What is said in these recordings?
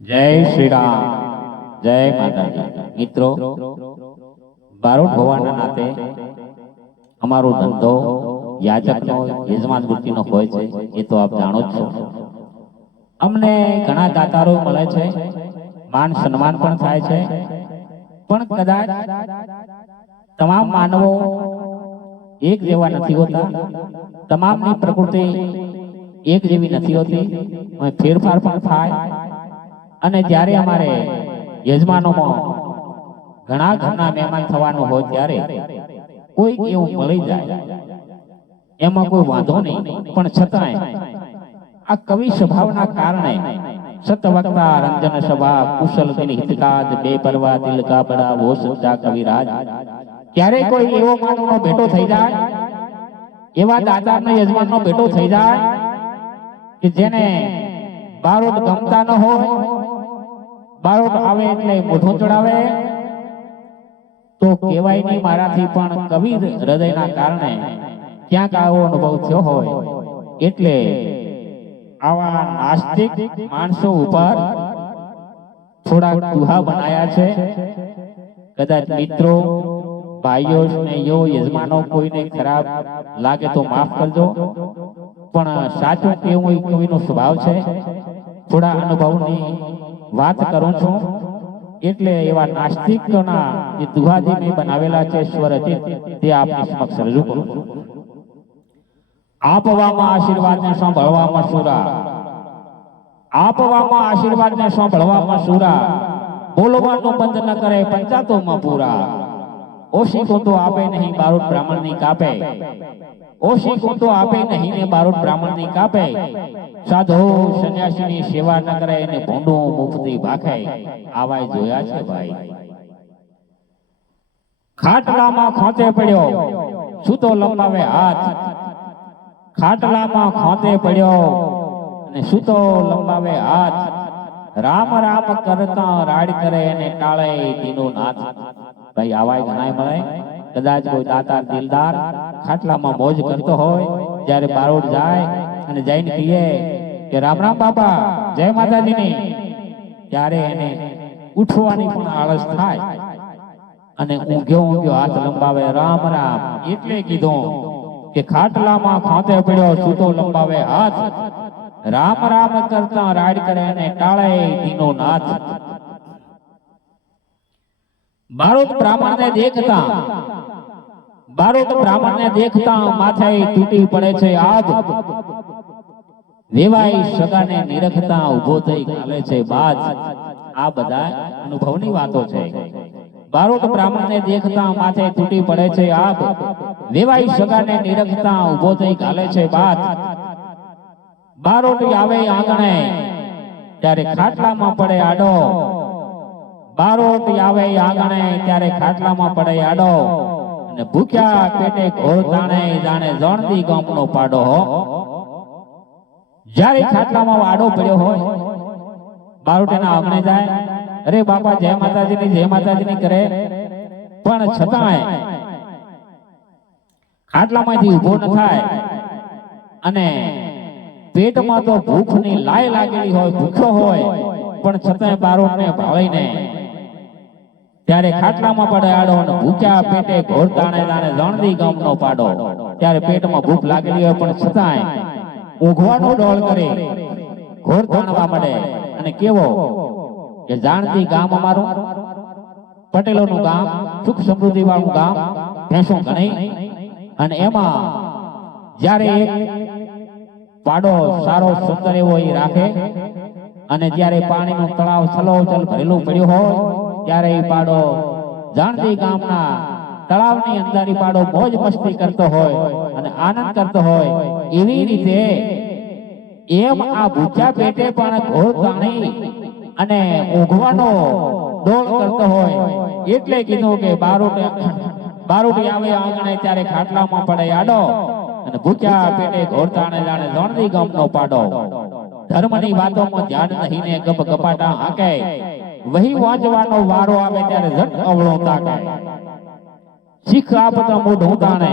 જય શ્રી રામ, જય માતાજી। મિત્રો, બારોટ હોવાના નાતે અમારો ધંધો યાજકનો યજમાન વૃત્તિનો હોય છે, એ તો આપ જાણો જ છો। અમને ઘણા દાતારો મળે છે, માન સન્માન પણ થાય છે, પણ કદાચ તમામ માનવો એક જેવા નથી હોતા, તમામની પ્રકૃતિ એક જેવી નથી હોતી, ફેરફાર પણ થાય। અને જ્યારે અમારે યજમાનોમાં ઘણા ઘરના મહેમાન થવાનું હોય ત્યારે કોઈ એવું મળી જાય, એમાં કોઈ વાંધો નહીં, પણ છતાંય આ કવિ સ્વભાવના કારણે સતવક્તા રંજન સભા કુશલ દિન હિતકાજ બે પરવા દિલ કા બડા વો સચ્ચા કવિરાજ। ક્યારે કોઈ એવો માનવનો ભેટો થઈ જાય, એવા દાતારનો યજમાનનો ભેટો થઈ જાય કે જેને બારોટ ગમતા ન હોય, બારોટ આવે એટલે મોઢું ચડાવે, તો કહેવાય નહીં મારાથી પણ કવિ હૃદયના કારણે ક્યાંક આવો અનુભવ થયો હોય, એટલે આવા નાસ્તિક માણસો ઉપર થોડા દુહા બનાયા છે। કદાચ મિત્રો, ભાઈઓ, સ્નેહીઓ, યજમાનો કોઈને ખરાબ લાગે તો માફ કરજો, પણ સાચું કેવું એ કવિનો સ્વભાવ છે। થોડા અનુભવની વાત કરું છું, એટલે એવા નાસ્તિકના જે દુહાજી મેં બનાવેલા છે સ્વરચિત, તે આપની સમક્ષ રજૂ કરું છું। આપવામાં આશીર્વાદને સાંભળવામાં સુરા, આપવામાં આશીર્વાદને સાંભળવામાં સુરા, બોલવાનું બંધ ન કરે પંચાતોમાં પૂરા। ઓશિકો તો આપે નહીં બારોટ બ્રાહ્મણની કાપે, ઓશિકો તો આપે નહીં ને બારોટ બ્રાહ્મણની કાપે। સાધુ સંન્યાસીની સેવા ન કરે એને ભૂંડું મુફતી ભાખે, આવાય જોયા છે ભાઈ। ખાટલામાં ખોતે પડ્યો સૂતો લંબાવે હાથ, ખાટલામાં ખોતે પડ્યો અને સૂતો લંબાવે હાથ, રામ રામ કરતા રાડ કરે અને ટાળે દીનો નાથ। ભાઈ આવાય ઘણાય મળે। કદાચ કોઈ દાતાર દિલદાર ખાટલામાં મોજ કરતો હોય, જ્યારે બારોટ જાય અને જઈને કહીએ કે રામ રામ બાપા, જય માતાજીની, ત્યારે એને ઉઠવાની પણ આળસ થાય અને ઊંઘ્યો ઊંઘ્યો હાથ લંબાવે રામ રામ। એટલે કીધું કે ખાટલામાં ખોતે પડ્યો સૂતો લંબાવે હાથ, રામ રામ કરતા રાડ કરે અને ટાળે દીનો નાથ। બારોટ બ્રાહ્મણને દેખતા, બારોટ બ્રાહ્મણને દેખતા માથે તૂટી પડે છે આબ, વેવાઈ સગાને નિરખતા ઉભો થઈ ચાલે છે બાજ। આ બધા અનુભવની વાતો છે। બારોટ બ્રાહ્મણને દેખતા માથે તૂટી પડે છે આબ, વેવાઈ સગાને નિરખતા ઉભો થઈ ચાલે છે બાજ। બારોટ આવે આંગણે ત્યારે ખાટલામાં પડે આડો, બારોટ આવે આંગણે ત્યારે ખાટલામાં પડે આડો, અને ભૂખ્યા પેટે ઘોર તાણે જાણે જણદી ગામનો પાડો હો। જ્યારે ખાટલામાં આડો પડ્યો હોય, બારોટ એના આંગણે જાય, અરે બાપા જય માતાજીની, જય માતાજીની કરે, પણ છતાંય ખાટલામાંથી ઊભો ન થાય, અને પેટમાં તો ભૂખની લાય લાગેલી હોય, ભૂખ્યો હોય, પણ છતાંય બારોટને ભાળીને ત્યારે ખાટલામાં પડે આડો, અને ભૂખ્યા પેટે ઘોર તાણે જાણે જણદી ગામનો પાડો। ત્યારે પેટમાં ભૂખ લાગેલી હોય, પણ છતાંય ઊંઘવાનો ડોળ કરે, ઘોર તાણવા મળે, અને કેવો કે જાણતી ગામ અમારું, પટેલોનું ગામ, સુખ સમૃદ્ધિ વાળું ગામ, ભેંસો ઘણી, અને એમાં જ્યારે એક પાડો સારો સુંદર એવો એ રાખે, અને જ્યારે પાણીનું તળાવ છલોછલ ભરેલું પડ્યું હોય, ત્યારે એ પાડો જાણતી ગામના તળાવની અંદર એ પાડો મોજ મસ્તી કરતો હોય અને આનંદ કરતો હોય, એવી રીતે એમ આ ભૂખ્યા પેટે પણ ઘોર તાણી અને ઊંઘવાનો ડોળ કરતો હોય। એટલે કીધું કે બારોટ આવે આંગણે ત્યારે ખાટલામાં પડે આડો, અને ભૂખ્યા પેટે ઘોર તાણે જાણે જણદી ગામનો પાડો। ધર્મની વાતોમાં ધ્યાન નહીં ને ગપ ગપાટા હાકે, વહી વાંચવાનો વારો આવે ત્યારે ઝટ અવળો તાકે। શીખ આપતા મોઢું તાણે,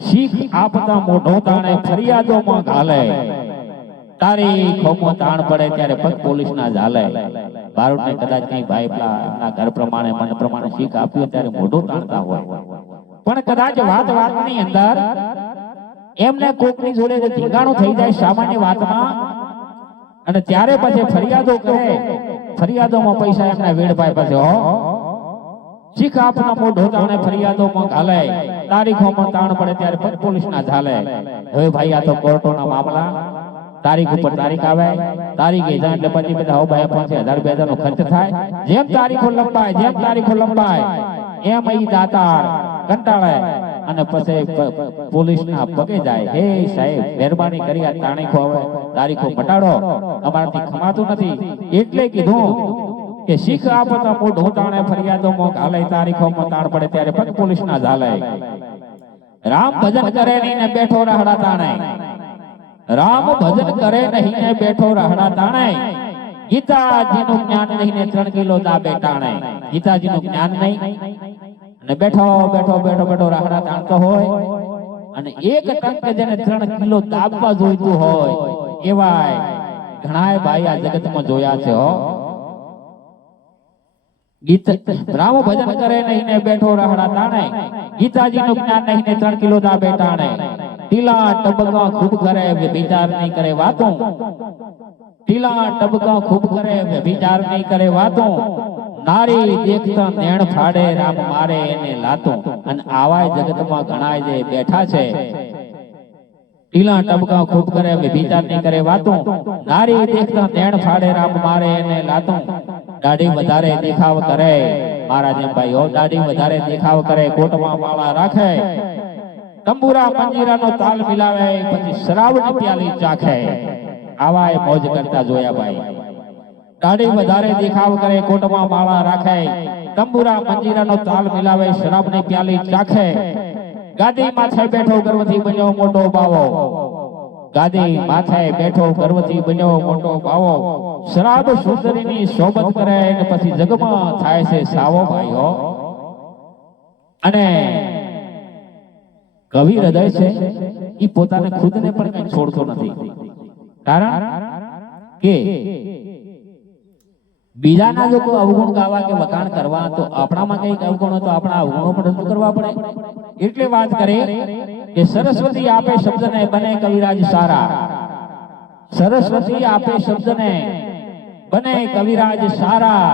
શીખ આપતા મોઢું તાણે ફરિયાદોમાં ઘાલે, તારી ખોમો તાણ પડે ત્યારે પગ પોલીસના ઝાલે બારોટને કદાચ કઈ ભાઈ એમના ઘર પ્રમાણે મન પ્રમાણે શીખ આપ્યું ત્યારે મોઢું તાણતા હોય પણ કદાચ વાતની અંદર એમને કોકની જોડે ધીંગાણું થઈ જાય સામાન્ય વાતમાં અને ત્યારે પછી ફરિયાદો કરે ફરિયાદોમાં પૈસા એમના વેડભાઈ પાસે હો શીખ આપના મોઢો તાણે ફરિયાદોમાં ઘાલે તારીખોમાં તાણ પડે ત્યારે પગ પોલીસના ઝાલે હવે ભાઈ આ તો કોર્ટોના મામલા તારીખ ઉપર તારીખ આવે તારીખ એ જાય એટલે પછી બધા હો ભાઈ 5000 નો ખર્ચ થાય જેમ તારીખો લંબાય એમ ઈ દાતાર કંટાળે અને પછી પોલીસના પગે જાય હે સાહેબ મહેરબાની કરી આ તારીખો હવે તારીખો મટાડો અમારાથી ખમાતું નથી એટલે કીધું કે શીખ આપતા મોઢું તાણે ફરિયાદોમાં ઘાલે તારીખોમાં તાણ પડે ત્યારે પગ પોલીસના ઝાલે રામ ભજન કરે નહીં ને બેઠો રહડા તાણે રામ ભજન કરે નહીં ને બેઠો રહડા તાણે ગીતાજીનું જ્ઞાન નહીં ને 3 કિલો દાબે તાણે ગીતાજીનું જ્ઞાન નહીં અને બેઠો રહડા તાણતો હોય અને એક ટંક જેને 3 કિલો દાબવા જોઈતું હોય એવાય ઘણાય ભાઈ આ જગતમાં જોયા છે હો રામ ભજન કરે નહીં ને બેઠો રહડા તાણે ગીતાજીનું જ્ઞાન નહીં ને 3 કિલો દાબે તાણે ટીલા ટબકા ખૂબ કરે વિચાર નહીં કરે વાતો ટીલા ટબકા ખૂબ કરે વિચાર નહીં કરે વાતો નારી દેખતા નેણ ફાડે રામ મારે એને લાતો અને આવાય જગતમાં ઘણાય જે બેઠા છે ટીલા ટબકા ખૂબ કરે વિચાર નહીં કરે વાતો નારી દેખતા નેણ ફાડે રામ મારે એને લાતો દાઢી વધારે દેખાવ કરે મારા જેમ ભાઈઓ દાઢી વધારે દેખાવ કરે કોટમાં માળા રાખે તંબુરા મંજીરાનો તાલ મિલાવે પછી શરાબની પ્યાલી ચાખે આવાય મોજ કરતા જોયા ભાઈ દાઢી વધારે દેખાવ કરે કોટમાં માળા રાખે તંબુરા મંજીરાનો તાલ મિલાવે શરાબની પ્યાલી ચાખે ગાદી માથે બેઠો ગર્વથી બન્યો મોટો બાવો ગાદી માથે બેઠો ગર્વથી બન્યો મોટો બાવો શરાબ સુંદરીની શોભત કરે અને પછી જગમાં થાય છે સાવો ભાઈઓ અને કવિ હૃદય છે ઈ પોતાને ખુદને પણ કઈ છોડતો નથી કારણ કે બીજાના જો કોઈ અવગુણ ગાવા કે વખાણ કરવા તો આપણામાં કઈક અવગુણ તો આપણા અવગુણો પણ રજૂ કરવા પડે એટલે વાત કરે કે સરસ્વતી આપે શબ્દને બને કવિરાજ સારા સરસ્વતી આપે શબ્દને બને કવિરાજ સારા